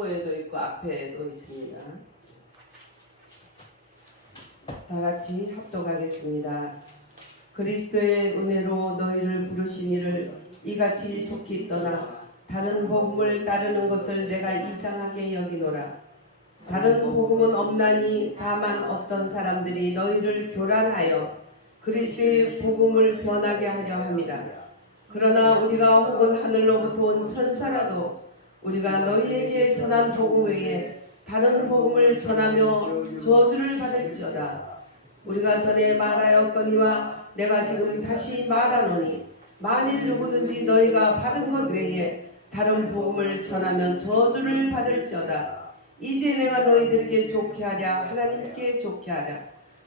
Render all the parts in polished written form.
복도에도 있고 앞에도 있습니다. 다 같이 합독하겠습니다. 그리스도의 은혜로 너희를 부르신 이를 이같이 속히 떠나 다른 복음을 따르는 것을 내가 이상하게 여기노라. 다른 복음은 없나니 다만 어떤 사람들이 너희를 교란하여 그리스도의 복음을 변하게 하려 함이라. 그러나 우리가 혹은 하늘로부터 온 천사라도 우리가 너희에게 전한 복음 외에 다른 복음을 전하며 저주를 받을지어다. 우리가 전에 말하였거니와 내가 지금 다시 말하노니 만일 누구든지 너희가 받은 것 외에 다른 복음을 전하면 저주를 받을지어다. 이제 내가 너희들에게 좋게 하랴 하나님께 좋게 하랴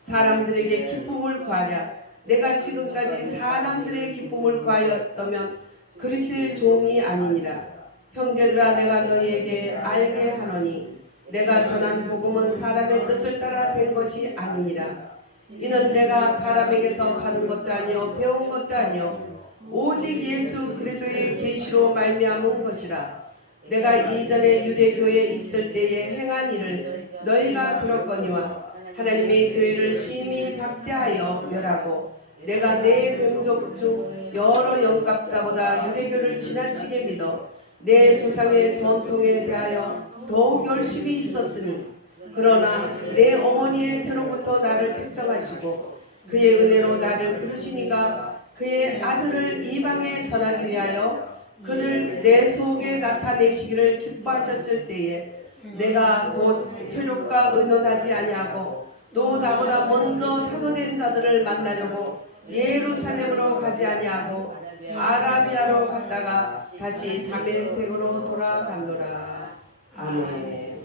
사람들에게 기쁨을 구하랴. 내가 지금까지 사람들의 기쁨을 구하였다면 그리스도의 종이 아니니라. 형제들아 내가 너희에게 알게 하노니 내가 전한 복음은 사람의 뜻을 따라 된 것이 아니니라. 이는 내가 사람에게서 받은 것도 아니요 배운 것도 아니요 오직 예수 그리스도의 계시로 말미암은 것이라. 내가 이전에 유대교에 있을 때에 행한 일을 너희가 들었거니와 하나님의 교회를 심히 박대하여 멸하고 내가 내 동족 중 여러 영갑자보다 유대교를 지나치게 믿어 내 조상의 전통에 대하여 더욱 열심히 있었으니 그러나 내 어머니의 태로부터 나를 택정하시고 그의 은혜로 나를 부르시니가 그의 아들을 이방에 전하기 위하여 그를 내 속에 나타내시기를 기뻐하셨을 때에 내가 곧 혈육과 의논하지 아니하고 또 나보다 먼저 사도된 자들을 만나려고 예루살렘으로 가지 아니하고 아라비아로 갔다가 다시 다메섹으로 돌아간노라. 아멘.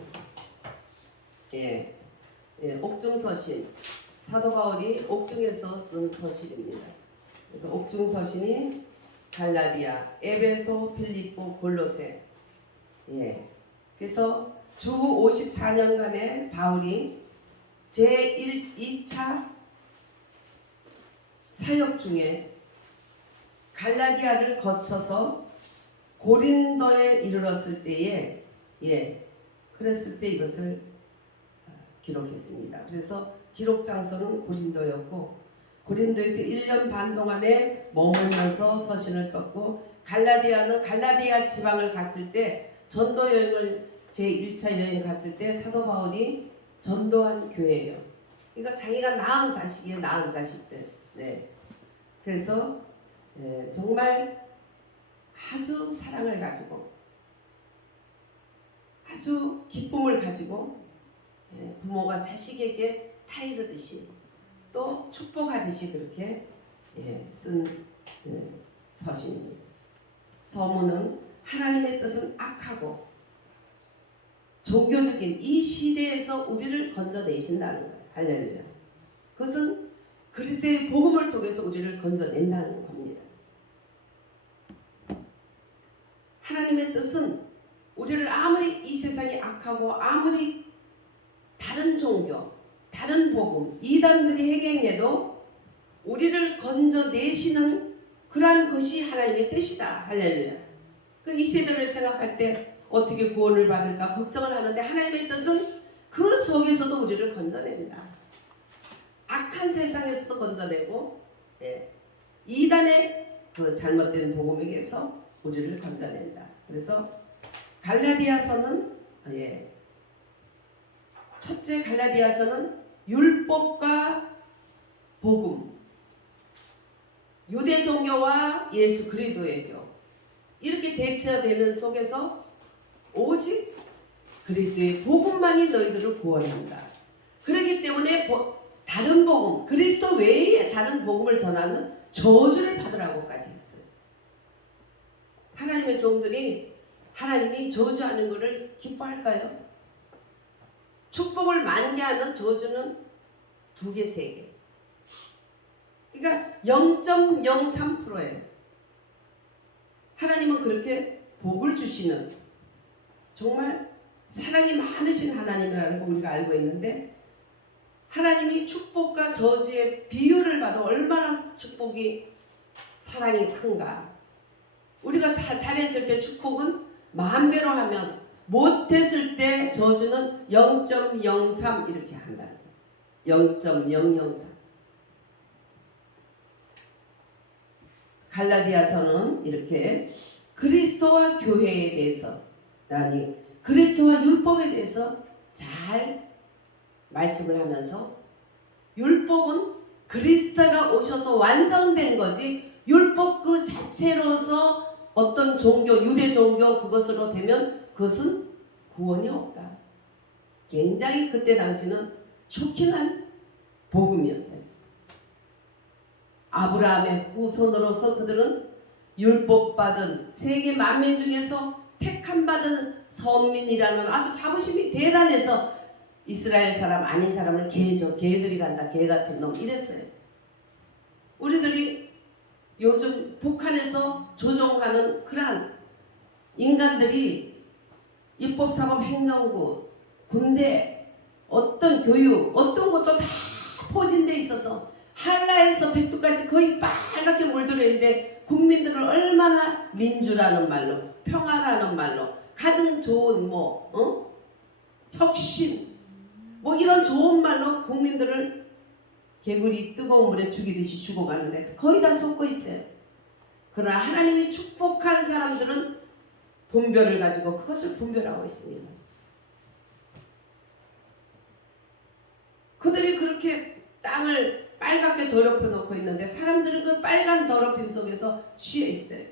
옥중서신 사도 바울이 옥중에서 쓴 서신입니다. 그래서 옥중서신이 갈라디아, 에베소, 빌립보, 골로새. 그래서 주 54년간의 바울이 제2차 사역 중에 갈라디아를 거쳐서 고린도에 이르렀을 때에 그랬을 때 이것을 기록했습니다. 그래서 기록 장소는 고린도였고 고린도에서 1년 반 동안에 머물면서 서신을 썼고 갈라디아는 갈라디아 지방을 갔을 때 전도 여행을 제1차 여행 갔을 때 사도 바울이 전도한 교회예요. 그러니까 자기가 낳은 자식이에요. 낳은 자식들. 그래서 정말 아주 사랑을 가지고 아주 기쁨을 가지고 부모가 자식에게 타이르듯이 또 축복하듯이 그렇게 쓴 서신입니다. 서문은 하나님의 뜻은 악하고 종교적인 이 시대에서 우리를 건져내신다는 거예요. 할렐루야. 그것은 그리스도의 복음을 통해서 우리를 건져낸다는 겁니다. 하나님의 뜻은 우리를 아무리 이 세상이 악하고 아무리 다른 종교, 다른 복음, 이단들이 행행해도 우리를 건져내시는 그러한 것이 하나님의 뜻이다. 할렐루야. 이 세대를 생각할 때 어떻게 구원을 받을까 걱정을 하는데 하나님의 뜻은 그 속에서도 우리를 건져낸다. 악한 세상에서도 건져내고 이단의 그 잘못된 복음에게서 우리를 건져낸다. 그래서 갈라디아서는 첫째 갈라디아서는 율법과 복음, 유대 종교와 예수 그리스도의 교 이렇게 대처되는 속에서 오직 그리스도의 복음만이 너희들을 구원한다. 그렇기 때문에 다른 복음, 그리스도 외에 다른 복음을 전하는 저주를 받으라고까지 했어요. 하나님의 종들이 하나님이 저주하는 것을 기뻐할까요? 축복을 만개하는 저주는 2개, 3개. 그러니까 0.03%예요. 하나님은 그렇게 복을 주시는 정말 사랑이 많으신 하나님이라는 거 우리가 알고 있는데 하나님이 축복과 저주의 비율을 봐도 얼마나 축복이 사랑이 큰가. 우리가 잘했을 때 축복은 10,000배로 하면 못했을 때 저주는 0.03 이렇게 한다는 거예요. 0.003. 갈라디아서는 이렇게 그리스도와 교회에 대해서, 아니 그리스도와 율법에 대해서 잘 말씀을 하면서, 율법은 그리스도가 오셔서 완성된 거지 율법 그 자체로서 어떤 종교, 유대 종교 그것으로 되면 그것은 구원이 없다. 굉장히 그때 당시는 쇼킹한 복음이었어요. 아브라함의 후손으로서 그들은 율법 받은 세계 만민 중에서 택함 받은 선민이라는 아주 자부심이 대단해서 이스라엘 사람 아닌 사람을 개들이 간다, 개 같은 놈 이랬어요. 우리들이 요즘 북한에서 조종하는 그러한 인간들이 입법사법 행정부, 군대, 어떤 교육, 어떤 것도 다 포진돼 있어서 한라에서 백두까지 거의 빨갛게 물들어 있는데 국민들을 얼마나 민주라는 말로, 평화라는 말로, 가장 좋은 혁신 이런 좋은 말로 국민들을 개구리 뜨거운 물에 죽이듯이 죽어가는데 거의 다 속고 있어요. 그러나 하나님이 축복한 사람들은 분별을 가지고 그것을 분별하고 있습니다. 그들이 그렇게 땅을 빨갛게 더럽혀 놓고 있는데 사람들은 그 빨간 더럽힘 속에서 취해 있어요.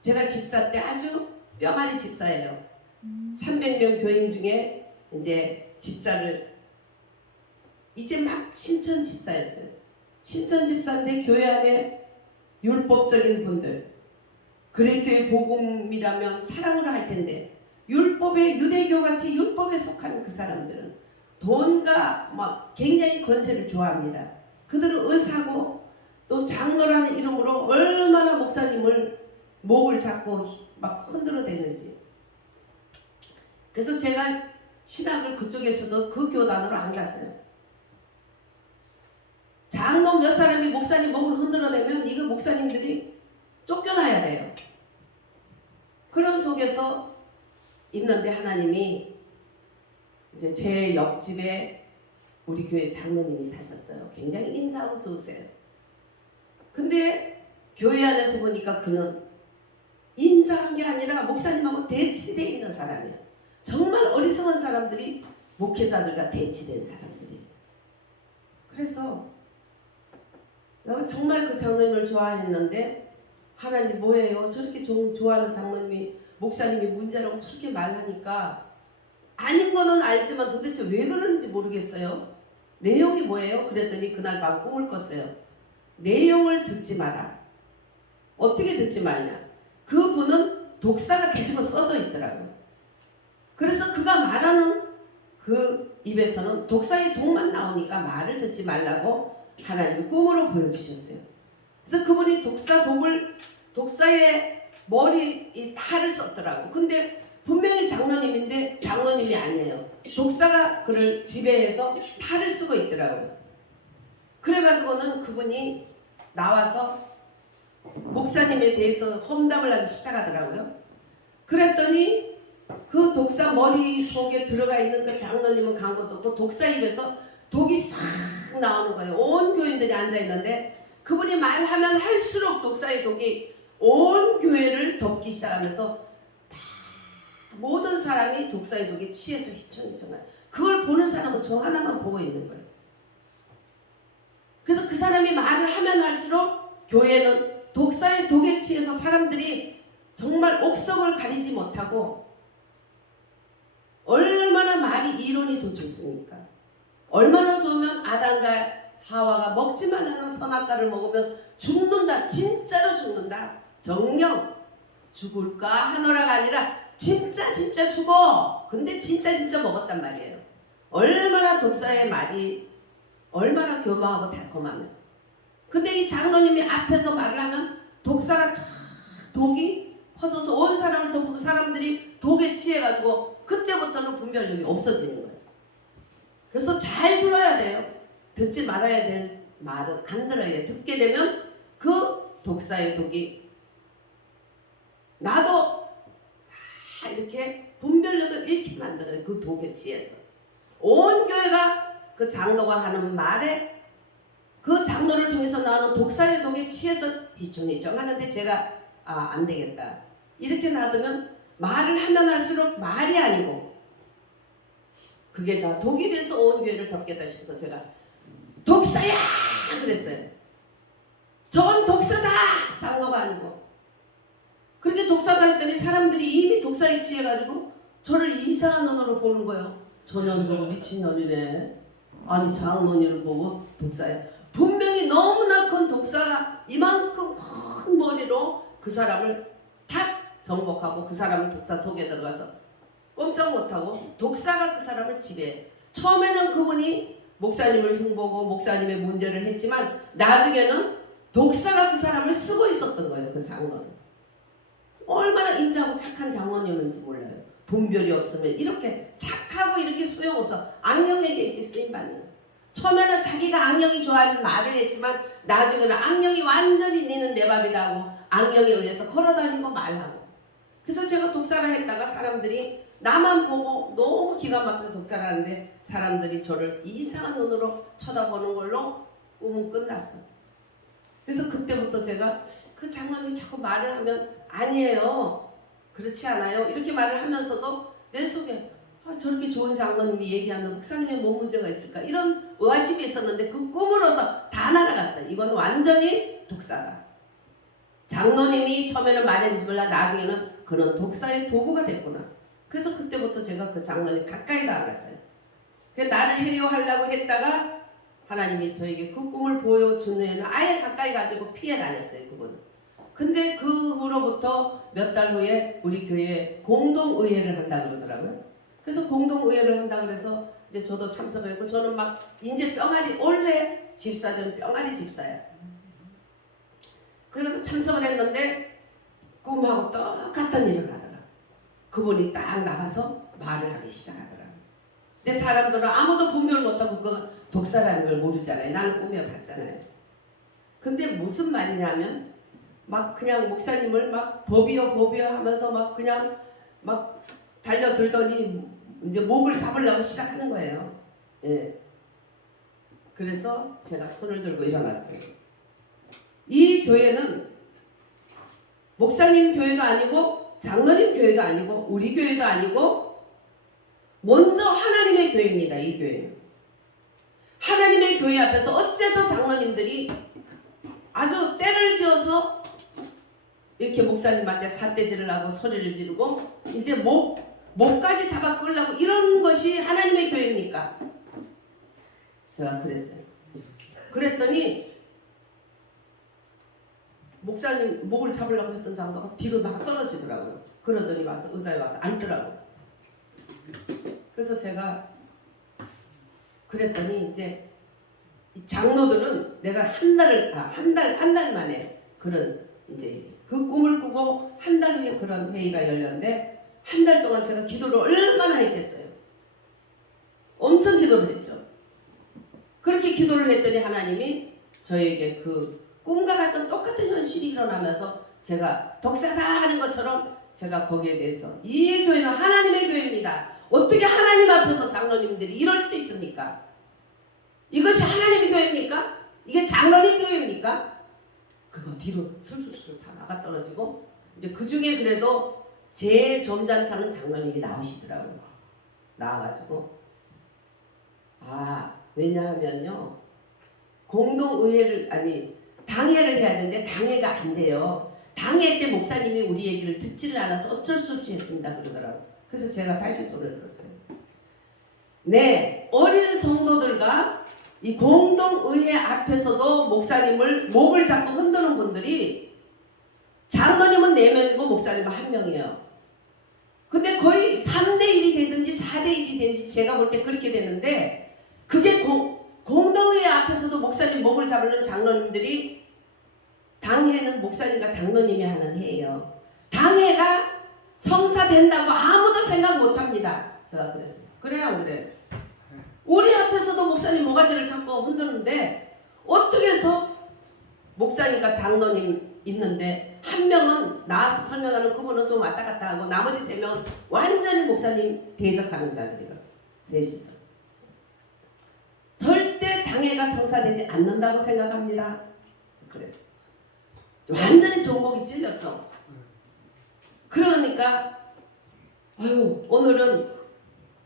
제가 집사 때 아주 뼈마리 집사예요. 300명 교인 중에 이제 집사를, 이제 막 신천 집사였어요. 신천 집사인데 교회 안에 율법적인 분들, 그리스도의 복음이라면 사랑으로 할 텐데 율법의 유대교같이 율법에 속한 그 사람들은 돈과 굉장히 권세를 좋아합니다. 그들은 의사고 또 장로라는 이름으로 얼마나 목사님을 목을 잡고 막 흔들어대는지. 그래서 제가 신학을 그쪽에서도 그 교단으로 안 갔어요. 장로 몇 사람이 목사님 목을 흔들어대면 이거 목사님들이 쫓겨나야 돼요. 그런 속에서 있는데 하나님이 이제 제 옆집에 우리 교회 장로님이 사셨어요. 굉장히 인사하고 좋으세요. 근데 교회 안에서 보니까 그는 인사한 게 아니라 목사님하고 대치되어 있는 사람이에요. 정말 어리석은 사람들이 목회자들과 대치된 사람들이에요. 그래서 내가 정말 그 장로님을 좋아했는데 하나님 뭐예요? 저렇게 좋아하는 장로님이 목사님이 문제라고 저렇게 말하니까 아닌 거는 알지만 도대체 왜 그러는지 모르겠어요. 내용이 뭐예요? 그랬더니 그날 밤 꿈을 꿨어요. 내용을 듣지 마라. 어떻게 듣지 말냐? 그분은 독사가 뒤집어 써서 있더라고요. 그래서 그가 말하는 그 입에서는 독사의 독만 나오니까 말을 듣지 말라고 하나님이 꿈으로 보여주셨어요. 그래서 그분이 독사의 머리 이 탈을 썼더라고. 근데 분명히 장로님인데 장로님이 아니에요. 독사가 그를 지배해서 탈을 쓰고 있더라고요. 그래가지고는 그분이 나와서 목사님에 대해서 험담을 하기 시작하더라고요. 그랬더니 그 독사 머릿속에 들어가 있는 그 장로님은 간 것도 없고 독사 입에서 독이 싹 나오는 거예요. 온 교인들이 앉아있는데 그분이 말하면 할수록 독사의 독이 온 교회를 덮기 시작하면서 모든 사람이 독사의 독에 취해서 휘청휘청해요. 그걸 보는 사람은 저 하나만 보고 있는 거예요. 그래서 그 사람이 말을 하면 할수록 교회는 독사의 독에 취해서 사람들이 정말 옥석을 가리지 못하고, 얼마나 말이 이론이 더 좋습니까? 얼마나 좋으면 아담과 하와가 먹지만 않은 선악과를 먹으면 죽는다. 진짜로 죽는다. 정령 죽을까 하노라가 아니라 진짜 죽어. 근데 진짜 먹었단 말이에요. 얼마나 독사의 말이 얼마나 교묘하고 달콤하면. 근데 이 장로님이 앞에서 말을 하면 독사가 독이 퍼져서 온 사람을 덮고 사람들이 독에 취해가지고 그때부터는 분별력이 없어지는 거예요. 그래서 잘 들어야 돼요. 듣지 말아야 될 말은 안 들어야 돼요. 듣게 되면 그 독사의 독이 나도 이렇게 분별력을 잃게 만들어요. 그 독에 취해서. 온 교회가 그 장로가 하는 말에 그 장로를 통해서 나오는 독사의 독에 취해서 휘청휘청 하는데 제가 안 되겠다. 이렇게 놔두면 말을 하면 할수록 말이 아니고 그게 다 독이 돼서 온 교회를 덮겠다 싶어서 제가 독사야! 그랬어요. 저건 독사다! 장로가 아니고. 그렇게 독사가 했더니 사람들이 이미 독사에 취해가지고 저를 이상한 눈으로 보는 거예요. 저 년 좀 미친년이네. 아니 장로님을 보고 독사야. 분명히 너무나 큰 독사가 이만큼 큰 머리로 그 사람을 탁 정복하고 그 사람은 독사 속에 들어가서 꼼짝 못하고 독사가 그 사람을 지배해. 처음에는 그분이 목사님을 흉보고 목사님의 문제를 했지만 나중에는 독사가 그 사람을 쓰고 있었던 거예요. 그 장로는. 얼마나 인자하고 착한 장로님인지 몰라요. 분별이 없으면 이렇게 착하고 이렇게 소용없어. 악령에게 이렇게 쓰임받는 거예요. 처음에는 자기가 악령이 좋아하는 말을 했지만 나중에는 악령이 완전히 니는 내 밥이다 하고 악령에 의해서 걸어다니고 말하고. 그래서 제가 독사를 했다가 사람들이 나만 보고 너무 기가 막혀서 독사를 하는데 사람들이 저를 이상한 눈으로 쳐다보는 걸로 꿈은 끝났어. 그래서 그때부터 제가 그 장로님이 자꾸 말을 하면 아니에요. 그렇지 않아요. 이렇게 말을 하면서도 내 속에 저렇게 좋은 장로님이 얘기하면 목사님의 뭐 문제가 있을까 이런 의아심이 있었는데 그 꿈으로서 다 날아갔어요. 이건 완전히 독사다. 장로님이 처음에는 말했는지 몰라 나중에는 그런 독사의 도구가 됐구나. 그래서 그때부터 제가 그 장로님 가까이도 안 갔어요. 나를 해요하려고 했다가 하나님이 저에게 그 꿈을 보여준 후에는 아예 가까이 가지고 피해 다녔어요. 그분은. 근데 그 후로부터 몇 달 후에 우리 교회에 공동의회를 한다 그러더라고요. 그래서 공동의회를 한다 그래서 이제 저도 참석을 했고 저는 막 이제 뿅아리 원래 집사전 뿅아리 집사야. 그래서 참석을 했는데 꿈하고 똑같은 일을 하더라. 그분이 딱 나가서 말을 하기 시작하더라. 근데 사람들은 아무도 분별 못하고 그 독사라는 걸 모르잖아요. 나는 꿈에 봤잖아요. 근데 무슨 말이냐면 막 그냥 목사님을 막 법이요 하면서 막 그냥 막 달려들더니 이제 목을 잡으려고 시작하는 거예요. 예. 그래서 제가 손을 들고 일어났어요. 이 교회는 목사님 교회도 아니고 장로님 교회도 아니고 우리 교회도 아니고 먼저 하나님의 교회입니다. 이 교회는. 하나님의 교회 앞에서 어째서 장로님들이 아주 때를 지어서 이렇게 목사님한테 삿대질을 하고 소리를 지르고 이제 목까지 잡아 끌려고 이런 것이 하나님의 교회입니까? 제가 그랬어요. 그랬더니 목사님 목을 잡으려고 했던 장로가 뒤로 나가 떨어지더라고요. 그러더니 와서 의자에 와서 앉더라고요. 그래서 제가 그랬더니 이제 이 장로들은 내가 한 달 만에 그런 이제 그 꿈을 꾸고 한 달 후에 그런 회의가 열렸는데 한 달 동안 제가 기도를 얼마나 했겠어요. 엄청 기도를 했죠. 그렇게 기도를 했더니 하나님이 저에게 그 꿈과 같은 똑같은 현실이 일어나면서 제가 독사다 하는 것처럼 제가 거기에 대해서 이 교회는 하나님의 교회입니다. 어떻게 하나님 앞에서 장로님들이 이럴 수 있습니까? 이것이 하나님의 교회입니까? 이게 장로님 교회입니까? 그거 뒤로 술술술 다 나가 떨어지고 이제 그 중에 그래도 제일 점잖다는 장로님이 나오시더라고요. 나와가지고 왜냐하면요 공동의회를 당회를 해야 되는데 당회가 안 돼요. 당회 때 목사님이 우리 얘기를 듣지를 않아서 어쩔 수 없이 했습니다 그러더라고요. 그래서 제가 다시 소리를 들었어요. 네, 어린 성도들과 이 공동의회 앞에서도 목사님을 목을 잡고 흔드는 분들이 장로님은 4명이고 목사님은 1명이에요. 근데 거의 3대1이 되든지 4대1이 되든지 제가 볼 때 그렇게 되는데 그게 공동의회 앞에서도 목사님 목을 잡는 장로님들이 당회는 목사님과 장로님이 하는 회예요. 당회가 성사된다고 아무도 생각 못합니다. 제가 그랬어요. 그래요 안 그래요? 우리 앞에서도 목사님 모가지를 잡고 흔드는데 어떻게 해서 목사님과 장로님 있는데 한 명은 나와서 설명하는 그분은 좀 왔다 갔다 하고 나머지 3명은 완전히 목사님 대적하는 자들이에요. 셋이서. 절대 당회가 성사되지 않는다고 생각합니다. 그래서 완전히 정복이 찔렸죠. 그러니까 오늘은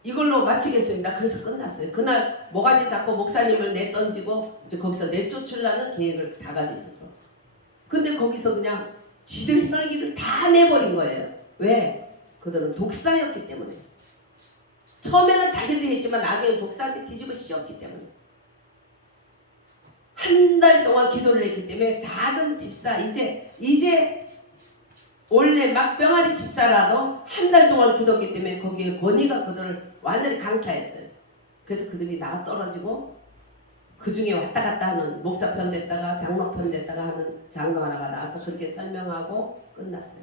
이걸로 마치겠습니다. 그래서 끝났어요. 그날 모가지 잡고 목사님을 내던지고 이제 거기서 내쫓으려는 계획을 다 가지고 있어서. 근데 거기서 그냥 지들 혈기를 다 내버린 거예요. 왜? 그들은 독사였기 때문에. 처음에는 자기들이 했지만 나중에 독사한테 뒤집어 씌웠기 때문에. 한 달 동안 기도를 했기 때문에 작은 집사 이제 원래 막 병아리 집사라도 한 달 동안 기도했기 때문에 거기에 권위가 그들을 완전히 강타했어요. 그래서 그들이 나와 떨어지고 그 중에 왔다 갔다 하는 목사 편 됐다가 장로 편 됐다가 하는 장로 하나가 나와서 그렇게 설명하고 끝났어요.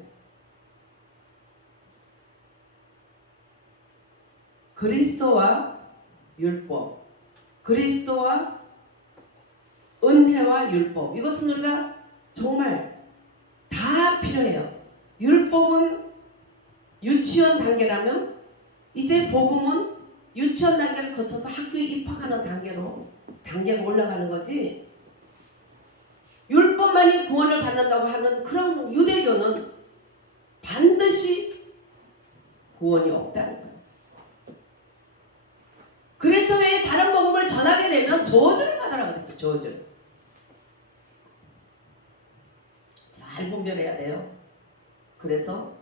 그리스도와 율법, 그리스도와 은혜와 율법, 이것은 우리가 정말 다 필요해요. 율법은 유치원 단계라면 이제 복음은 유치원 단계를 거쳐서 학교에 입학하는 단계가 올라가는 거지. 율법만이 구원을 받는다고 하는 그런 유대교는 반드시 구원이 없다는 거예요. 그리스도의 다른 복음을 전하게 되면 저주를 받으라 그랬어요. 저주를. 잘 분별해야 돼요. 그래서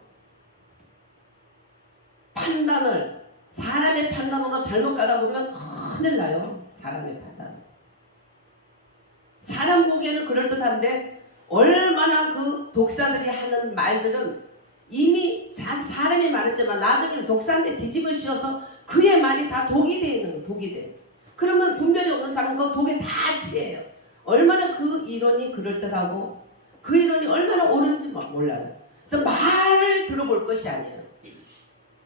사람의 판단으로 잘못 가다 보면 큰일 나요. 사람의 판단. 사람 보기에는 그럴듯한데 얼마나 그 독사들이 하는 말들은 이미 사람이 말했지만 나중에 독사한테 뒤집어 씌워서 그의 말이 다 독이 되어 있는 거예요. 독이 돼. 그러면 분별이 없는 사람은 그 독에 다 취해요. 얼마나 그 이론이 그럴듯하고 그 이론이 얼마나 옳은지 몰라요. 그래서 말을 들어볼 것이 아니에요.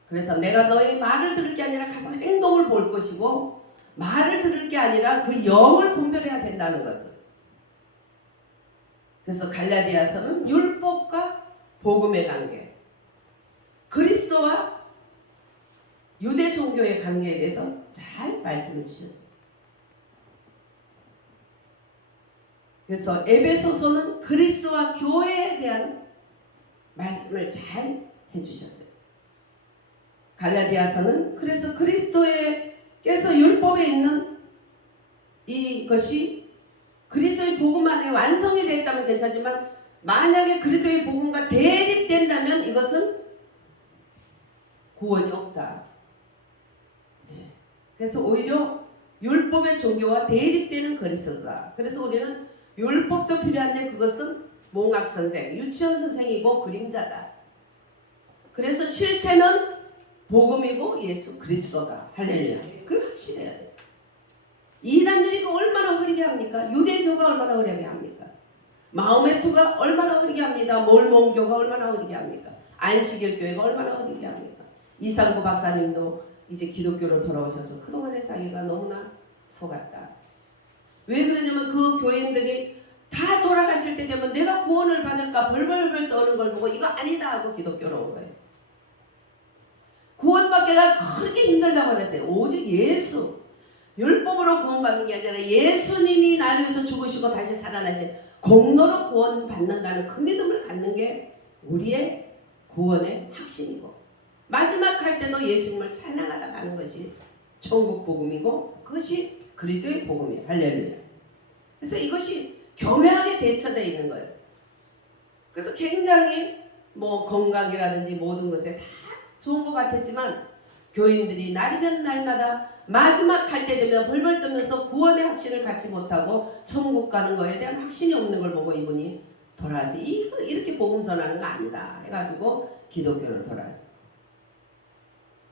그래서 내가 너의 말을 들을 게 아니라 가서 행동을 볼 것이고 말을 들을 게 아니라 그 영을 분별해야 된다는 것을. 그래서 갈라디아서는 율법과 복음의 관계, 그리스도와 유대 종교의 관계에 대해서 잘 말씀해 주셨어요. 그래서 에베소서는 그리스도와 교회에 대한 말씀을 잘 해주셨어요. 갈라디아서는 그래서 그리스도께서 율법에 있는 이것이 그리스도의 복음 안에 완성이 됐다면 괜찮지만 만약에 그리스도의 복음과 대립된다면 이것은 구원이 없다. 그래서 오히려 율법의 종교와 대립되는 그리스도다. 그래서 우리는 율법도 필요한데 그것은 몽학선생, 유치원 선생이고 그림자다. 그래서 실체는 복음이고 예수 그리스도다. 할렐루야. 그 확실해야 돼. 이단들이 얼마나 흐리게 합니까? 유대교가 얼마나 흐리게 합니까? 마호메트가 얼마나 흐리게 합니다. 몰몬교가 얼마나 흐리게 합니까? 안식일 교회가 얼마나 흐리게 합니까? 이상구 박사님도 이제 기독교로 돌아오셔서 그동안에 자기가 너무나 속았다. 왜 그러냐면 그 교인들이 다 돌아가실 때 되면 내가 구원을 받을까 벌벌벌 떠는 걸 보고 이거 아니다 하고 기독교로 온 거예요. 구원받기가 그렇게 힘들다고 그랬어요. 오직 예수, 율법으로 구원받는 게 아니라 예수님이 나를 위해서 죽으시고 다시 살아나신 공로로 구원받는다는 그 믿음을 갖는 게 우리의 구원의 확신이고 마지막 할 때도 예수님을 찬양하다 가는 것이 천국 복음이고 그것이 그리스도의 복음이에요. 할렐루야. 그래서 이것이 교묘하게 대처되어 있는 거예요. 그래서 굉장히 건강이라든지 모든 것에 다 좋은 것 같았지만 교인들이 날이면 날마다 마지막 할 때 되면 벌벌 떠면서 구원의 확신을 갖지 못하고 천국 가는 거에 대한 확신이 없는 걸 보고 이분이 돌아와서 이렇게 복음 전하는 거 아니다 해가지고 기독교로 돌아왔어요.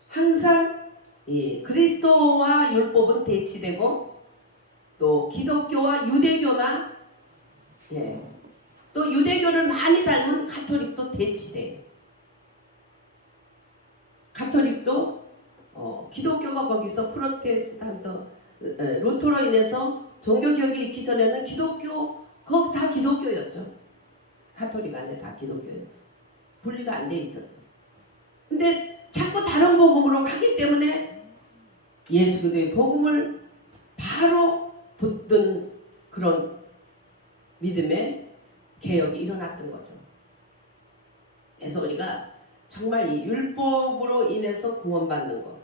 항상 그리스도와 율법은 대치되고 또 기독교와 유대교나 또 유대교를 많이 닮은 가톨릭도 대치돼요. 가톨릭도 기독교가 거기서 프로테스탄트 루터로 인해서 종교개혁이 있기 전에는 기독교 그거 다 기독교였죠. 가톨릭 안에 다 기독교였죠. 분리가 안 돼 있었죠. 근데 자꾸 다른 복음으로 가기 때문에 예수 그리스도의 복음을 바로 붙든 그런 믿음의 개혁이 일어났던 거죠. 그래서 우리가 정말 이 율법으로 인해서 구원받는 것,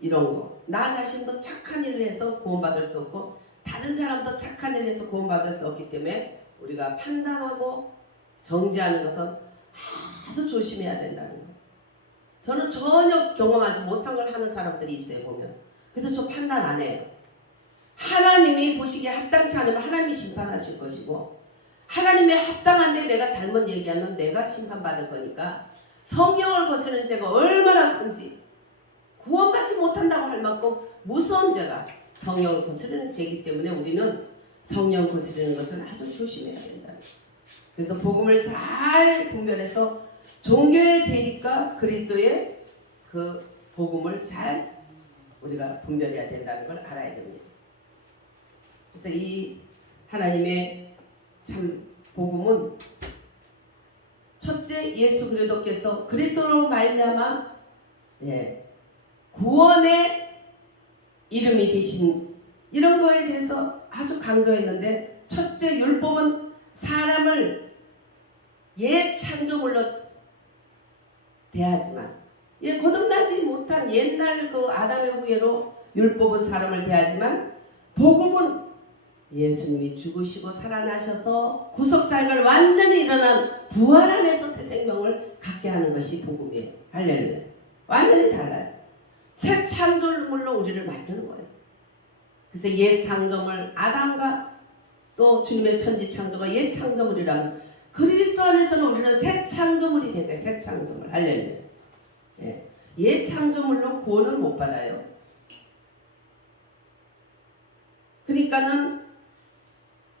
이런 거, 나 자신도 착한 일을 해서 구원받을 수 없고 다른 사람도 착한 일을 해서 구원받을 수 없기 때문에 우리가 판단하고 정죄하는 것은 아주 조심해야 된다는 거예요. 저는 전혀 경험하지 못한 걸 하는 사람들이 있어요, 보면. 그래서 저 판단 안 해요. 하나님이 보시기에 합당치 않으면 하나님이 심판하실 것이고, 하나님의 합당한데 내가 잘못 얘기하면 내가 심판받을 거니까, 성경을 거스르는 죄가 얼마나 큰지, 구원받지 못한다고 할 만큼 무서운 죄가 성령을 거스르는 죄이기 때문에 우리는 성령 거스르는 것을 아주 조심해야 된다. 그래서 복음을 잘 분별해서 종교의 대립과 그리스도의 그 복음을 잘 우리가 분별해야 된다는 걸 알아야 됩니다. 그래서 이 하나님의 참 복음은 첫째, 예수 그리스도께서 그리스도로 말미암아 구원의 이름이 되신 이런 거에 대해서 아주 강조했는데, 첫째 율법은 사람을 옛 창조물로 대하지만, 거듭나지 못한 옛날 그 아담의 후예로 율법은 사람을 대하지만, 복음은 예수님이 죽으시고 살아나셔서 구속사역을 완전히 일어난 부활 안에서 새 생명을 갖게 하는 것이 복음이에요. 할렐루야. 완전히 달라요. 새 창조물로 우리를 만드는 거예요. 그래서 옛 창조물 아담과 또 주님의 천지 창조가 옛 창조물이라면, 그리스도 안에서는 우리는 새 창조물이 된 거예요. 새 창조물. 할렐루야. 옛 창조물로 구원을 못 받아요. 그러니까는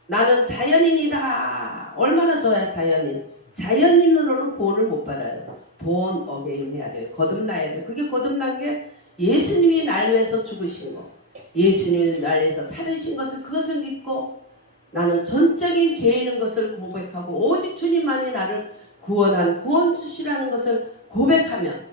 나는 자연인이다. 얼마나 좋아요, 자연인. 자연인으로는 구원을 못 받아요. born again 해야 돼요. 거듭나야 돼요. 그게 거듭난 게 예수님이 날 위해서 죽으신 거, 예수님이 날 위해서 살으신 것을, 그것을 믿고 나는 전적인 죄인인 것을 고백하고 오직 주님만이 나를 구원한 구원주시라는 것을 고백하면,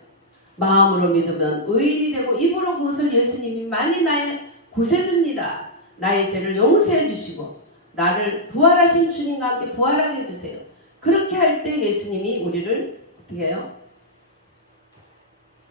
마음으로 믿으면 의인이 되고 입으로 그것을 예수님이 많이 나의 구세주입니다, 나의 죄를 용서해 주시고 나를 부활하신 주님과 함께 부활하게 해주세요. 그렇게 할 때 예수님이 우리를 어떻게 해요?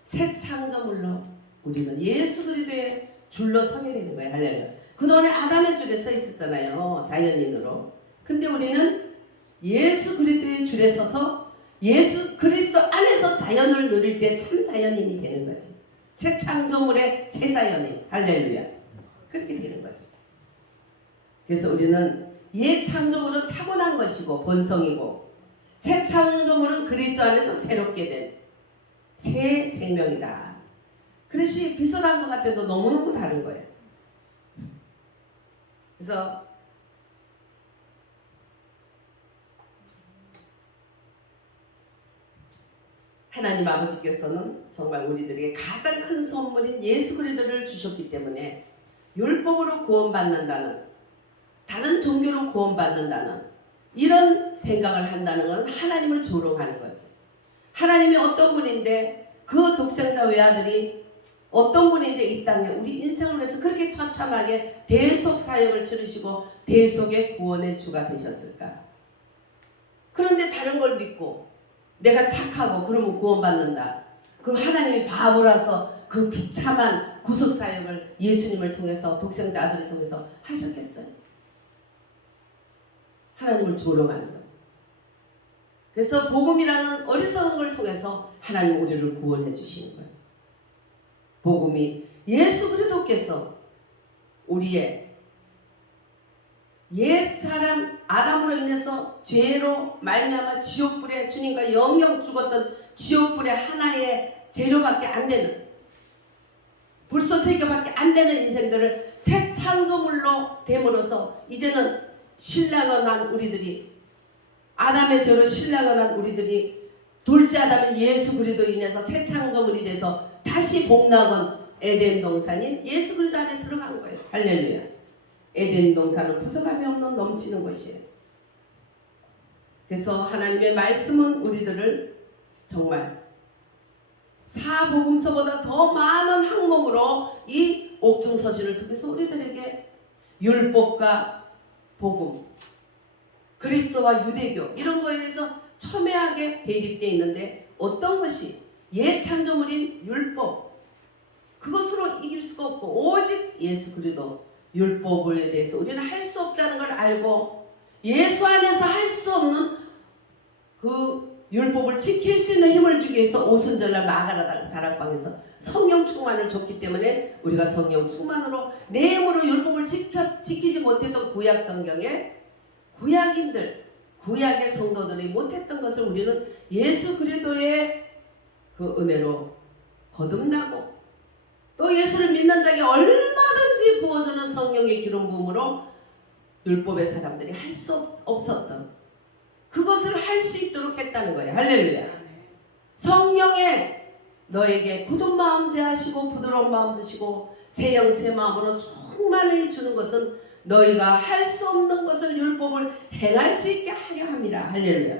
새 창조물로 우리는 예수 그리스도의 줄로 서게 되는 거예요. 할렐루야. 그동안에 아담의 줄에 서 있었잖아요, 자연인으로. 근데 우리는 예수 그리스도의 줄에 서서 예수 그리스도 안에서 자연을 누릴 때 참 자연인이 되는 거지. 새 창조물의 새 자연인. 할렐루야. 그렇게 되는 거죠. 그래서 우리는 옛 창조물은 타고난 것이고 본성이고, 새 창조물은 그리스도 안에서 새롭게 된 새 생명이다. 그것이 비슷한 것 같아도 너무너무 다른 거예요. 그래서 하나님 아버지께서는 정말 우리들에게 가장 큰 선물인 예수 그리스도를 주셨기 때문에 율법으로 구원받는다는, 다른 종교로 구원받는다는 이런 생각을 한다는 건 하나님을 조롱하는 거지. 하나님이 어떤 분인데, 그 독생자 외아들이 어떤 분인데 이 땅에 우리 인생을 위해서 그렇게 처참하게 대속 사역을 치르시고 대속의 구원의 주가 되셨을까? 그런데 다른 걸 믿고 내가 착하고 그러면 구원받는다. 그럼 하나님이 바보라서 그 비참한 구속사역을 예수님을 통해서, 독생자 아들을 통해서 하셨겠어요? 하나님을 조롱하는 거죠. 그래서 복음이라는 어리석은 걸 통해서 하나님 우리를 구원해 주시는 거예요. 복음이 예수 그리스도께서 우리의 옛사람 아담으로 인해서 죄로 말미암아 지옥불에, 주님과 영영 죽었던 지옥불의 하나의 재료밖에 안 되는, 불쏘세교밖에 안 되는 인생들을 새 창조물로 됨으로써 이제는 신랑을 난 우리들이, 아담의 죄로 신랑을 난 우리들이 둘째 아담인 예수 그리스도로 인해서 새 창조물이 돼서 다시 복락은 에덴 동산인 예수 그리스도 안에 들어간 거예요. 할렐루야. 에덴 동산은 부족함이 없는 넘치는 것이에요. 그래서 하나님의 말씀은 우리들을 정말 사복음서보다 더 많은 항목으로 이 옥중서신을 통해서 우리들에게 율법과 복음, 그리스도와 유대교 이런 거에 대해서 첨예하게 대립되어 있는데 어떤 것이 옛 창조물인 율법 그것으로 이길 수가 없고 오직 예수 그리스도 율법에 대해서 우리는 할 수 없다는 걸 알고 예수 안에서 할 수 없는 그 율법을 지킬 수 있는 힘을 주기 위해서 오순절날 마가라 다락방에서 성령 충만을 줬기 때문에 우리가 성령 충만으로 내 힘으로 율법을 지키지 못했던 구약 성경에 구약인들 구약의 성도들이 못했던 것을 우리는 예수 그리스도의 그 은혜로 거듭나고 또 예수를 믿는 자에게 얼마든지 부어주는 성령의 기름 부음으로 율법의 사람들이 할 수 없었던 그것을 할 수 있도록 했다는 거예요. 할렐루야. 성령에 너에게 굳은 마음 제하시고 부드러운 마음 주시고 새 영 새 마음으로 충만히 주는 것은 너희가 할 수 없는 것을 율법을 행할 수 있게 하려 함이라. 할렐루야.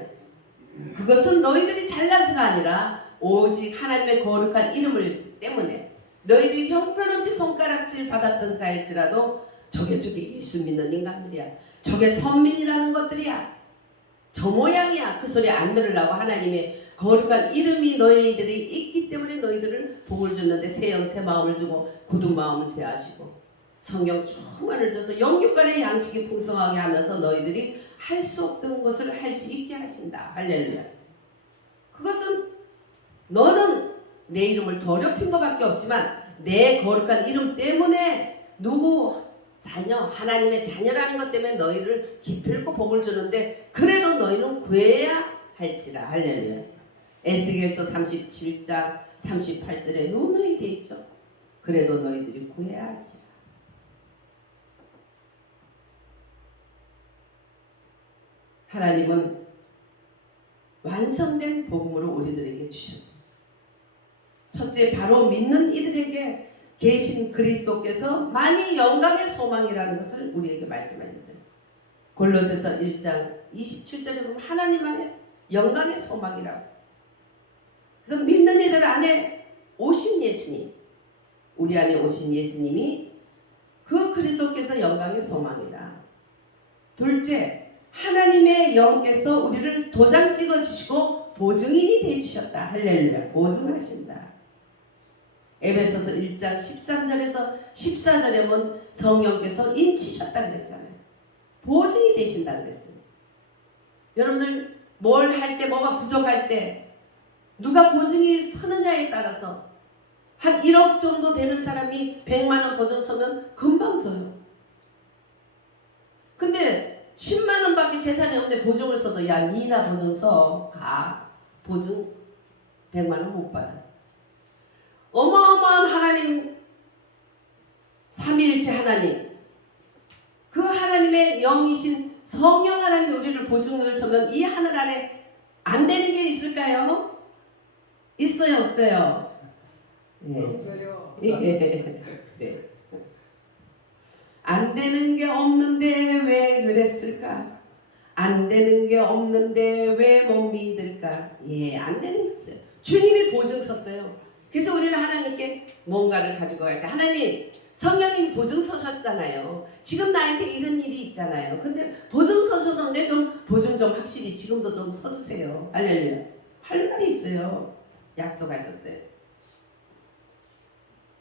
그것은 너희들이 잘나서가 아니라 오직 하나님의 거룩한 이름을 때문에 너희들이 형편없이 손가락질 받았던 자일지라도 저게 예수 믿는 인간들이야. 저게 선민이라는 것들이야. 저 모양이야. 그 소리 안 들으려고 하나님의 거룩한 이름이 너희들이 있기 때문에 너희들을 복을 주는데 새 영 새 마음을 주고 굳은 마음을 제하시고 성령 충만을 줘서 영육간의 양식이 풍성하게 하면서 너희들이 할 수 없던 것을 할 수 있게 하신다. 할렐루야. 그것은 너는 내 이름을 더럽힌 것밖에 없지만 내 거룩한 이름 때문에 누구 자녀 하나님의 자녀라는 것 때문에 너희를 기필코 복을 주는데 그래도 너희는 구해야 할지라. 할렐루야. 에스겔서 37장 38절에 누누이 돼 있죠. 그래도 너희들이 구해야 할지라. 하나님은 완성된 복음으로 우리들에게 주셨습니다. 첫째 바로 믿는 이들에게 계신 그리스도께서 만일 영광의 소망이라는 것을 우리에게 말씀하셨어요. 골로새서 1장 27절에 보면 하나님 안에 영광의 소망이라고. 그래서 믿는 이들 안에 오신 예수님, 우리 안에 오신 예수님이 그 그리스도께서 영광의 소망이다. 둘째, 하나님의 영께서 우리를 도장 찍어주시고 보증인이 되어주셨다. 할렐루야. 보증하신다. 에베소서 1장 13절에서 14절에 보면 성령께서 인치셨다 그랬잖아요. 보증이 되신다 그랬어요. 여러분들 뭘 할 때 뭐가 부족할 때 누가 보증이 서느냐에 따라서 한 1억 정도 되는 사람이 100만원 보증 서면 금방 줘요. 근데 10만원밖에 재산이 없는데 보증을 써서 야 니나 보증 써 가. 보증 100만원 못 받아. 어마어마한 하나님 삼위일체 하나님 그 하나님의 영이신 성령 하나님 우리를 보증을 서면 이 하늘 안에 안 되는 게 있을까요? 있어요 없어요? 없어요. 네. 안 되는 게 없는데 왜 그랬을까? 안 되는 게 없는데 왜 못 믿을까? 안 되는 게 없어요. 주님이 보증 섰어요. 그래서 우리는 하나님께 뭔가를 가지고 갈 때 하나님 성령님이 보증 서셨잖아요. 지금 나한테 이런 일이 있잖아요. 근데 보증 서셨는데 좀 보증 좀 확실히 지금도 좀 서주세요. 할렐루야. 할 말이 있어요. 약속하셨어요.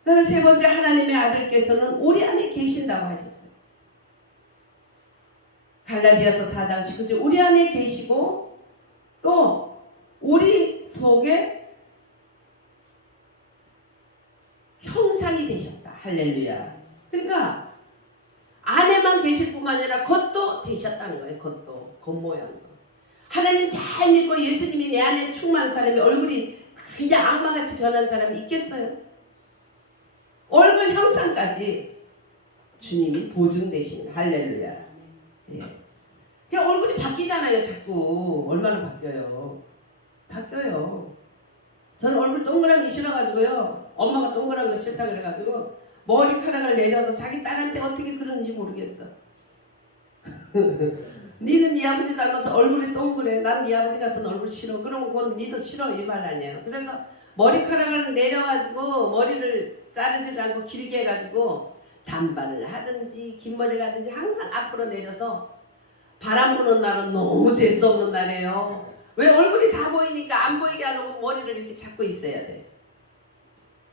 그다음에 세 번째 하나님의 아들께서는 우리 안에 계신다고 하셨어요. 갈라디아서 4장 19절 우리 안에 계시고 또 우리 속에 형상이 되셨다. 할렐루야. 그러니까 안에만 계실 뿐만 아니라 겉도 되셨다는 거예요. 겉모양도. 하나님 잘 믿고 예수님이 내 안에 충만한 사람이 얼굴이 그냥 악마같이 변한 사람이 있겠어요? 얼굴 형상까지 주님이 보증되신 할렐루야. 그냥 얼굴이 바뀌잖아요. 자꾸 얼마나 바뀌어요. 저는 얼굴 동그란 게 싫어가지고요. 엄마가 동그란 거 싫다 그래가지고 머리카락을 내려서 자기 딸한테 어떻게 그러는지 모르겠어. 니는 네 아버지 닮아서 얼굴이 동그래. 난 네 아버지 같은 얼굴 싫어. 그러면 그건 니도 싫어 이 말 아니에요. 그래서 머리카락을 내려가지고 머리를 자르지 않고 길게 해가지고 단발을 하든지 긴 머리를 하든지 항상 앞으로 내려서 바람 부는 날은 너무 재수없는 날이에요. 왜 얼굴이 다 보이니까 안 보이게 하려고 머리를 이렇게 잡고 있어야 돼.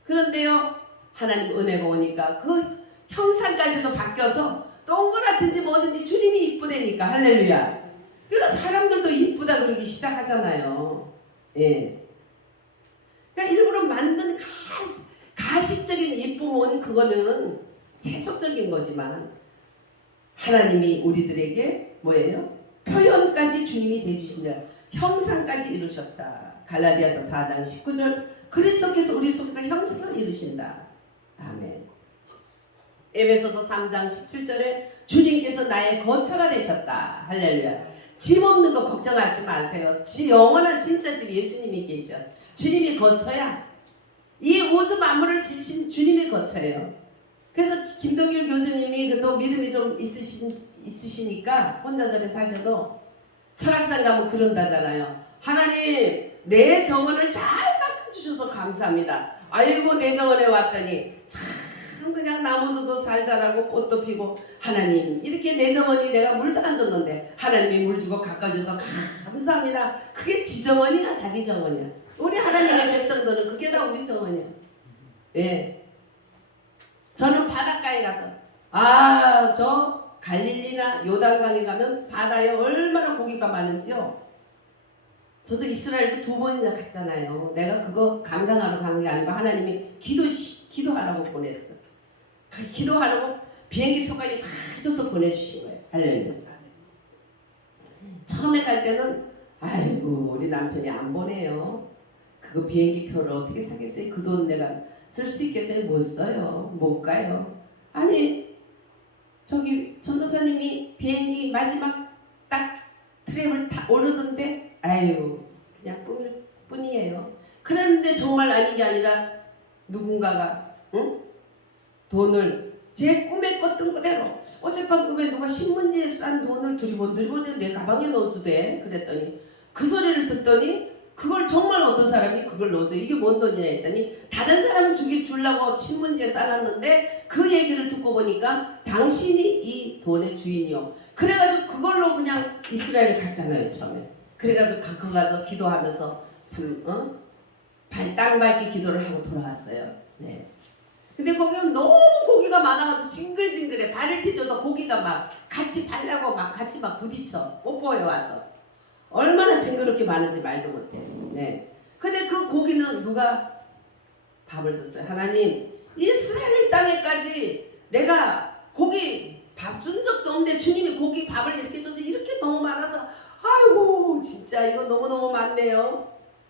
그런데요 하나님 은혜가 오니까 그 형상까지도 바뀌어서 동그랗든지 뭐든지 주님이 이쁘다니까. 할렐루야. 그러니까 사람들도 이쁘다 그러기 시작하잖아요. 예. 그러니까 일부러 만든 가식적인 이쁨은 그거는 세속적인 거지만 하나님이 우리들에게 뭐예요? 표현까지 주님이 대주신다. 형상까지 이루셨다. 갈라디아서 4장 19절 그리스도께서 우리 속에서 형상을 이루신다. 아멘. 에베소서 3장 17절에 주님께서 나의 거처가 되셨다. 할렐루야. 짐 없는 거 걱정하지 마세요. 영원한 진짜 집 예수님이 계셔. 주님이 거처야. 이 우주 만물을 지신 주님이 거처예요. 그래서 김동일 교수님이 또 믿음이 좀 있으시니까 혼자서에 사셔도 철학상 가면 그런다잖아요. 하나님 내 정원을 잘 깎아주셔서 감사합니다. 아이고 내 정원에 왔더니 참 그냥 나무도 잘 자라고 꽃도 피고 하나님 이렇게 내 정원이 내가 물도 안 줬는데 하나님이 물 주고 깎아줘서 감사합니다. 그게 지 정원이야 자기 정원이야. 우리 하나님의 백성들은 그게 다 우리 정원이야. 예. 저는 바닷가에 가서 저 갈릴리나 요단강에 가면 바다에 얼마나 고기가 많은지요. 저도 이스라엘도 2번이나 갔잖아요. 내가 그거 관광하러 간 게 아니고 하나님이 기도하라고 보냈어. 그 기도하라고 비행기 표까지 다 줘서 보내주신 거예요. 할렐루야. 처음에 갈 때는 아이고 우리 남편이 안 보내요. 그거 비행기 표를 어떻게 사겠어요? 그 돈 내가 쓸 수 있겠어요? 못 써요. 못 가요. 아니 저기 전도사님이 비행기 마지막 딱 트램을 다 오르던데 아유 그냥 꿈일 뿐이에요. 그런데 정말 아닌 게 아니라 누군가가 돈을 제 꿈에 꿨던 그대로 어젯밤 꿈에 누가 신문지에 싼 돈을 두리번두리번 내 가방에 넣어도 돼. 그랬더니 그 소리를 듣더니 그걸 정말 어떤 사람이 그걸 넣어서 이게 뭔 돈이냐 했더니 다른 사람 주려고 신문지에 싸놨는데 그 얘기를 듣고 보니까 당신이 이 돈의 주인이요. 그래가지고 그걸로 그냥 이스라엘을 갔잖아요 처음에. 그래가지고 그거 가서 기도하면서 참 땅 밟기 기도를 하고 돌아왔어요. 네. 근데 거기는 너무 고기가 많아가지고 징글징글해. 발을 디뎌도 고기가 막 같이 발라고 막 같이 막 부딪혀. 뽀뽀해 와서. 얼마나 징그럽게 많은지 말도 못해. 네. 근데 그 고기는 누가 밥을 줬어요? 하나님, 이스라엘 땅에까지 내가 고기 밥 준 적도 없는데 주님이 고기 밥을 이렇게 줘서 이렇게 너무 많아서 아이고 진짜 이거 너무너무 많네요.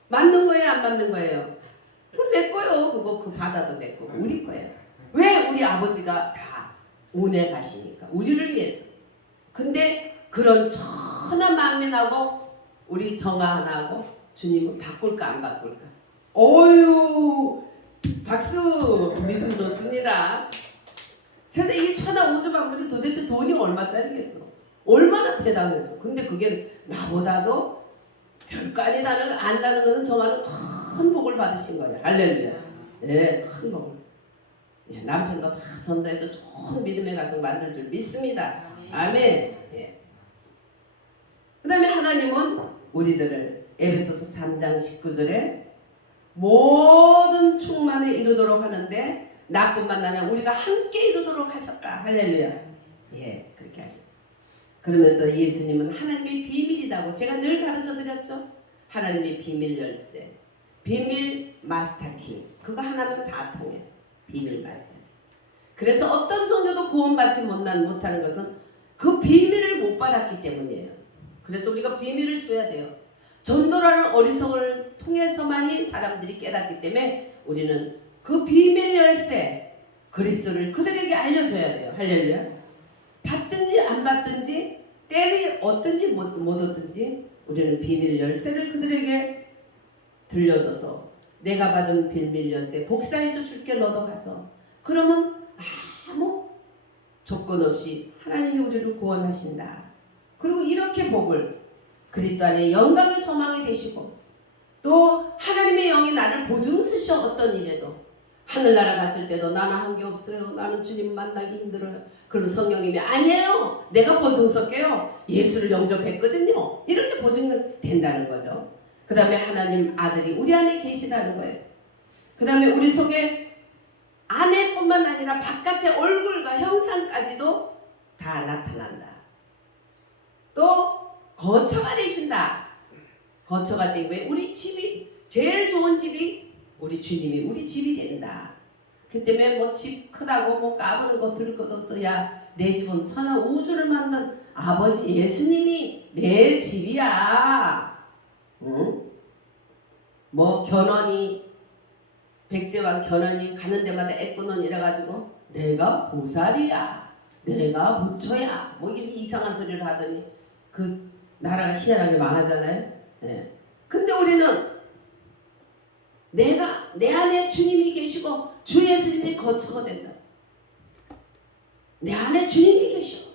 맞는 거예요? 안 맞는 거예요? 그건 내 거예요. 그거 그 바다도 내 거고 우리 거예요. 왜? 우리 아버지가 다 은혜 가시니까 우리를 위해서. 근데 그런 천한 만민하고 우리 정아 하나하고 주님을 바꿀까 안 바꿀까? 어유 박수. 믿음 좋습니다. 세상에 이 천하 우주 만물이 도대체 돈이 얼마짜리겠어? 얼마나 대단했어. 근데 그게 나보다도 별거 아니다는 걸 안다는 것은 저만은 큰 복을 받으신 거예요. 할렐루야. 예, 큰 복을. 예, 남편도 다 전도해서 좋은 믿음의 가정 만들 줄 믿습니다. 아멘. 예. 그 다음에 하나님은 우리들을 에베소서 3장 19절에 모든 충만에 이르도록 하는데 나뿐만 아니라 우리가 함께 이루도록 하셨다. 할렐루야. 예, 그렇게 하셨어요. 그러면서 예수님은 하나님의 비밀이라고 제가 늘 가르쳐 드렸죠. 하나님의 비밀 열쇠, 비밀 마스터키. 그거 하나면 다 통해요. 비밀 마스터키. 그래서 어떤 종교도 구원받지 못하는 것은 그 비밀을 못 받았기 때문이에요. 그래서 우리가 비밀을 줘야 돼요. 전도라는 어리석을 통해서만이 사람들이 깨닫기 때문에 우리는 그 비밀 열쇠 그리스도를 그들에게 알려줘야 돼요. 할렐루야. 받든지 안 받든지 때를 얻든지 못 얻든지 우리는 비밀 열쇠를 그들에게 들려줘서 내가 받은 비밀 열쇠 복사해서 줄게 너도 가져. 그러면 아무 조건 없이 하나님이 우리를 구원하신다. 그리고 이렇게 복을 그리스도 안에 영광의 소망이 되시고 또 하나님의 영이 나를 보증 쓰셔. 어떤 일에도 하늘나라 갔을 때도 나는 한 게 없어요. 나는 주님 만나기 힘들어요. 그럼 성령님이 아니에요. 내가 보증 섰게요. 예수를 영접했거든요. 이렇게 보증이 된다는 거죠. 그 다음에 하나님 아들이 우리 안에 계시다는 거예요. 그 다음에 우리 속에 안에뿐만 아니라 바깥의 얼굴과 형상까지도 다 나타난다. 또 거처가 되신다. 거처가 되고 우리 집이 제일 좋은 집이 우리 주님이 우리 집이 된다. 그 때문에 뭐 집 크다고 뭐 까부는 거 들을 것 없어. 야, 내 집은 천하 우주를 만든 아버지 예수님이 내 집이야. 응? 뭐 견훤이 백제왕 견훤이 가는 데마다 애꾸는 이래가지고 내가 보살이야, 내가 부처야, 뭐 이렇게 이상한 소리를 하더니 그 나라가 희한하게 망하잖아요. 예. 근데 우리는 내가 내 안에 주님이 계시고 주 예수님이 거처가 된다. 내 안에 주님이 계셔.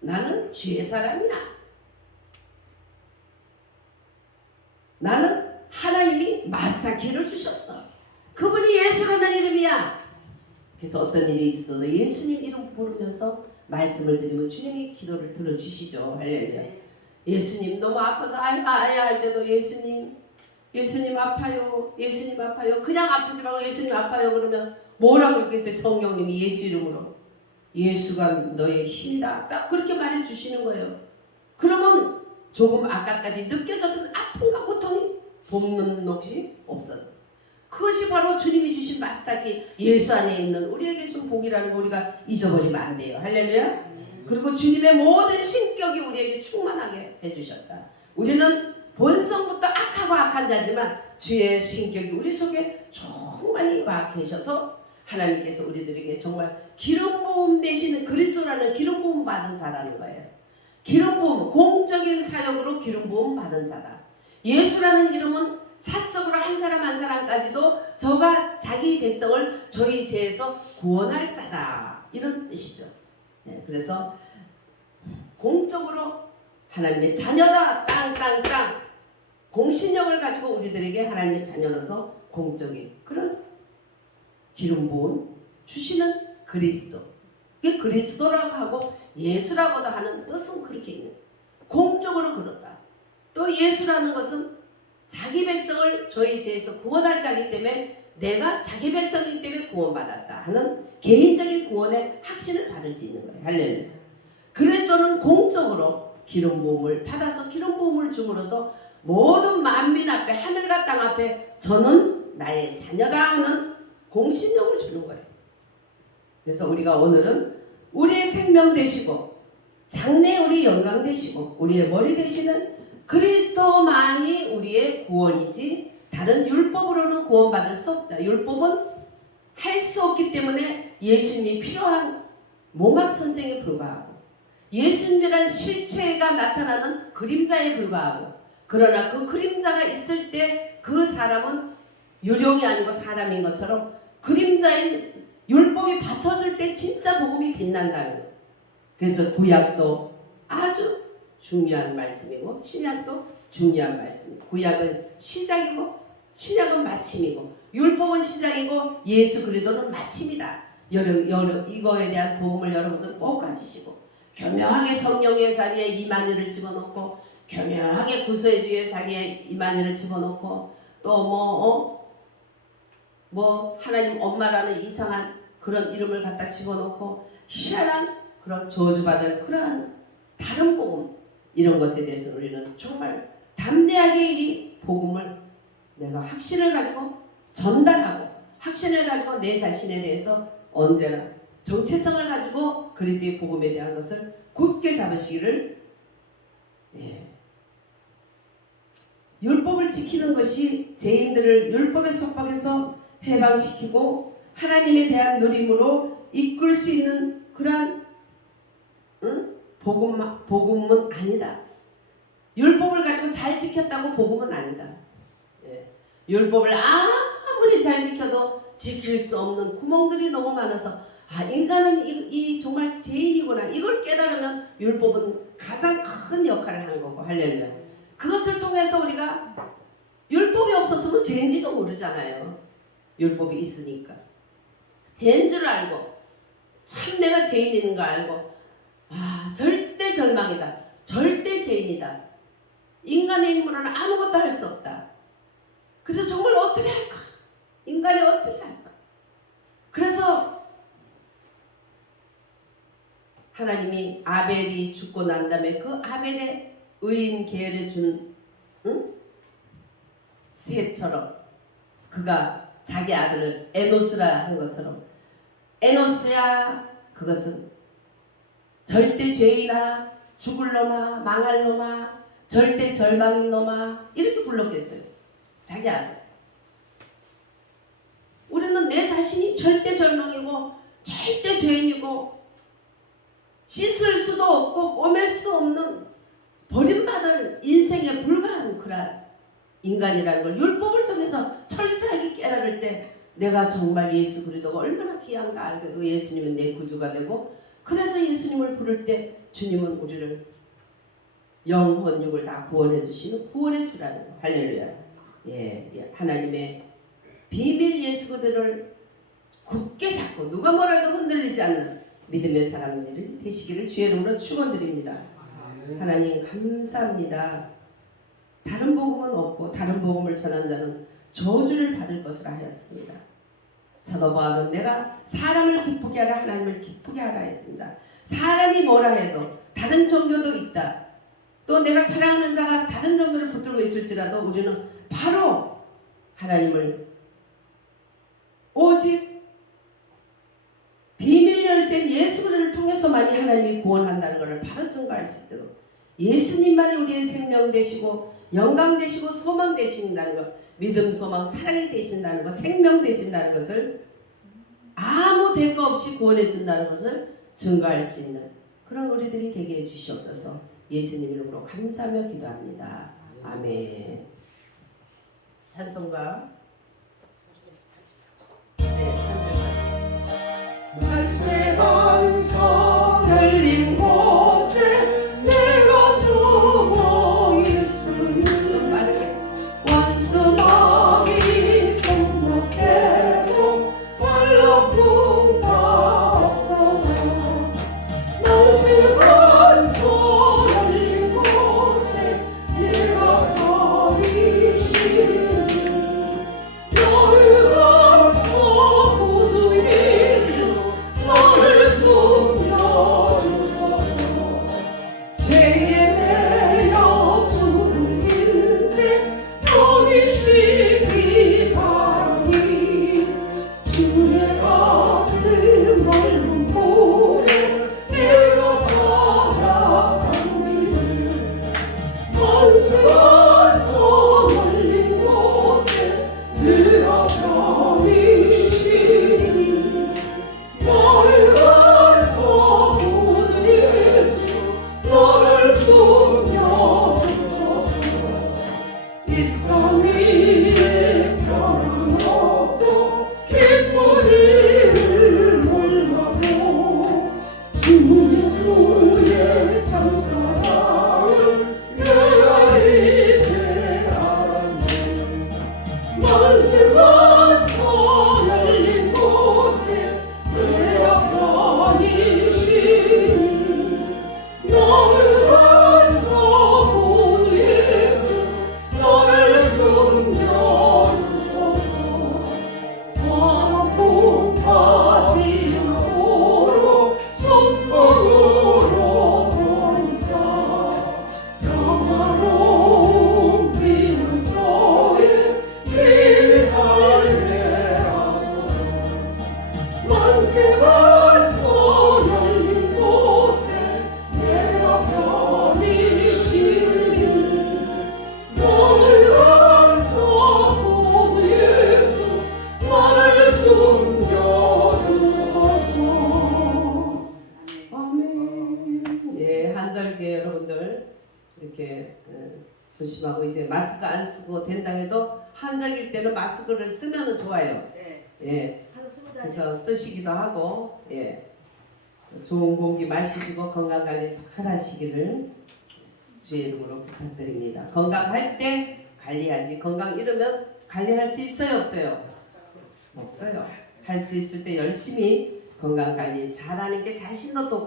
나는 주의 사람이야. 나는 하나님이 마스터키를 주셨어. 그분이 예수라는 이름이야. 그래서 어떤 일이 있어도 예수님 이름 부르면서 말씀을 드리면 주님이 기도를 들어주시죠. 할렐루야. 예수님 너무 아파서 아야 할 때도 예수님 아파요. 예수님 아파요. 그냥 아프지 말고 예수님 아파요. 그러면 뭐라고 읽겠어요? 성령님이 예수 이름으로 예수가 너의 힘이다. 딱 그렇게 말해주시는 거예요. 그러면 조금 아까까지 느껴졌던 아픔과 고통이 봄는 녹이 없어져. 그것이 바로 주님이 주신 마스터키 예수 안에 있는 우리에게 준 복이라는 거 우리가 잊어버리면 안 돼요. 할렐루야. 그리고 주님의 모든 신격이 우리에게 충만하게 해주셨다. 우리는 본성부터 악하고 악한 자지만 주의 신격이 우리 속에 충만히 와 계셔서 하나님께서 우리들에게 정말 기름 부음 되시는 그리스도라는 기름 부음 받은 자라는 거예요. 기름 부음, 공적인 사역으로 기름 부음 받은 자다. 예수라는 이름은 사적으로 한 사람 한 사람까지도 저가 자기 백성을 저희 죄에서 구원할 자다. 이런 뜻이죠. 네, 그래서 공적으로 하나님의 자녀다. 땅 공신력을 가지고 우리들에게 하나님의 자녀로서 공적인 그런 기름 부음 주시는 그리스도. 이게 그리스도라고 하고 예수라고도 하는 뜻은 그렇게 있는. 공적으로 그렇다. 또 예수라는 것은 자기 백성을 저희 죄에서 구원할 자이기 때문에 내가 자기 백성이기 때문에 구원받았다 하는 개인적인 구원의 확신을 받을 수 있는 거예요. 할렐루야. 그리스도는 공적으로 기름 부음을 받아서 기름 부음을 줌으로써 모든 만민 앞에 하늘과 땅 앞에 저는 나의 자녀다 하는 공신력을 주는 거예요. 그래서 우리가 오늘은 우리의 생명 되시고 장래 우리 영광 되시고 우리의 머리 되시는 그리스도만이 우리의 구원이지 다른 율법으로는 구원받을 수 없다. 율법은 할 수 없기 때문에 예수님이 필요한 몽학선생에 불과하고 예수님이란 실체가 나타나는 그림자에 불과하고 그러나 그 그림자가 있을 때 그 사람은 유령이 아니고 사람인 것처럼 그림자인 율법이 받쳐줄 때 진짜 복음이 빛난다는 거예요. 그래서 구약도 아주 중요한 말씀이고 신약도 중요한 말씀이고 구약은 시작이고 신약은 마침이고 율법은 시작이고 예수 그리스도는 마침이다. 이거에 대한 복음을 여러분들 꼭 가지시고 교묘하게 성령의 자리에 이만희를 집어넣고 교묘하게 구속의 주의 자리에 이만희를 집어넣고 또 뭐 하나님 엄마라는 이상한 그런 이름을 갖다 집어넣고 희한한 그런 저주받을 그러한 다른 복음 이런 것에 대해서 우리는 정말 담대하게 이 복음을 내가 확신을 가지고 전달하고 확신을 가지고 내 자신에 대해서 언제나 정체성을 가지고 그리스도의 복음에 대한 것을 굳게 잡으시기를 율법을 지키는 것이 죄인들을 율법의 속박에서 해방시키고 하나님에 대한 누림으로 이끌 수 있는 그러한 복음은 아니다. 율법을 가지고 잘 지켰다고 복음은 아니다. 율법을 아무리 잘 지켜도 지킬 수 없는 구멍들이 너무 많아서 인간은 이 정말 죄인이구나. 이걸 깨달으면 율법은 가장 큰 역할을 하는 거고. 할렐루야. 그것을 통해서 우리가 율법이 없었으면 죄인지도 모르잖아요. 율법이 있으니까. 죄인 줄 알고 참 내가 죄인인 거 알고 절대 절망이다. 절대 죄인이다. 인간의 힘으로는 아무것도 할 수 없다. 그래서 정말 어떻게 할까? 인간이 어떻게 할까? 그래서 하나님이 아벨이 죽고 난 다음에 그 아벨의 의인 계열에 준 셋처럼 그가 자기 아들을 에노스라 한 것처럼 에노스야 그것은 절대 죄인아 죽을 놈아 망할 놈아 절대 절망인 놈아 이렇게 불렀겠어요. 자기 아들. 우리는 내 자신이 절대 절망이고 절대 죄인이고 씻을 수도 없고 꼬맬 수도 없는 버림받을 인생에 불과한 그런 인간이라는 걸 율법을 통해서 철저하게 깨달을 때 내가 정말 예수 그리스도가 얼마나 귀한가 알게도 예수님은 내 구주가 되고 그래서 예수님을 부를 때 주님은 우리를 영혼 육을 다 구원해 주시는 구원해 주라는 거. 할렐루야. 하나님의 비밀 예수 그대로를 굳게 잡고 누가 뭐라도 흔들리지 않는 믿음의 사람들이 되시기를 주의 이름으로 축원드립니다. 하나님 감사합니다. 다른 복음은 없고 다른 복음을 전한 자는 저주를 받을 것이라 하였습니다. 사도 바울은 내가 사람을 기쁘게 하라 하나님을 기쁘게 하라 했습니다. 사람이 뭐라 해도 다른 종교도 있다. 또 내가 사랑하는 자가 다른 종교를 붙들고 있을지라도 우리는 바로 하나님을 오직 비밀 열쇠인 예수 그리스도를 통해서만이 하나님이 구원한다는 것을 바로 증거할 수 있도록 예수님만이 우리의 생명 되시고 영광 되시고 소망 되신다는 것, 믿음, 소망, 사랑이 되신다는 것, 생명 되신다는 것을 아무 대가 없이 구원해 준다는 것을 증거할 수 있는 그런 우리들이 되게 해 주시옵소서. 예수님 이름으로 감사하며 기도합니다. 아멘. 찬송가 갈새 반석 열린 곳에 내가 숨어 있으니 완수마귀 손목해도 원로풍 다 없더라. 갈새 반석 열린 곳에 내가 거기 쉬니 너를 가서 구주 예수 너를 숨겨주소서. 죄에 매여 죽은 인생 여기 쉬기 바라니 주의 가슴 넓은 곳에 내가 찾아가니 만세가 쏟아진 곳에 내가 편히 쉬니 너를 가서 구주 예수 너를 숨겨주소서. 이 땅 위에 평안 없고 기쁜 일을 몰라도 주 예수의 참 사랑을 내가 이제 알았네. 만세가 열린 곳에 내가 편히 쉬니 너를 가서 구주 예수 너를 숨겨주소서. 광풍 타진 않도록 손등으로 보이사 평화로운 비는 저의 길 살게 하소서. 만세가 열린 곳에 내가 편히 쉬니 너를 가서 구주 예수 나를 숨겨주소서. 아멘. 한절기 여러분들 이렇게 조심하고 이제 마스크 안 쓰고 된다 해도 한절기일 때는 마스크를 쓰면 좋아요. 네. 예. 하나 쓰고 그래서 쓰시기도 하고, 예. 그래서 좋은 공기 마시시고 건강 관리 잘 하시기를 주의 이름으로 부탁드립니다. 건강할 때 관리하지. 건강 잃으면 관리할 수 있어요, 없어요? 없어요. 할 수 있을 때 열심히 건강 관리 잘하는 게 자신도 또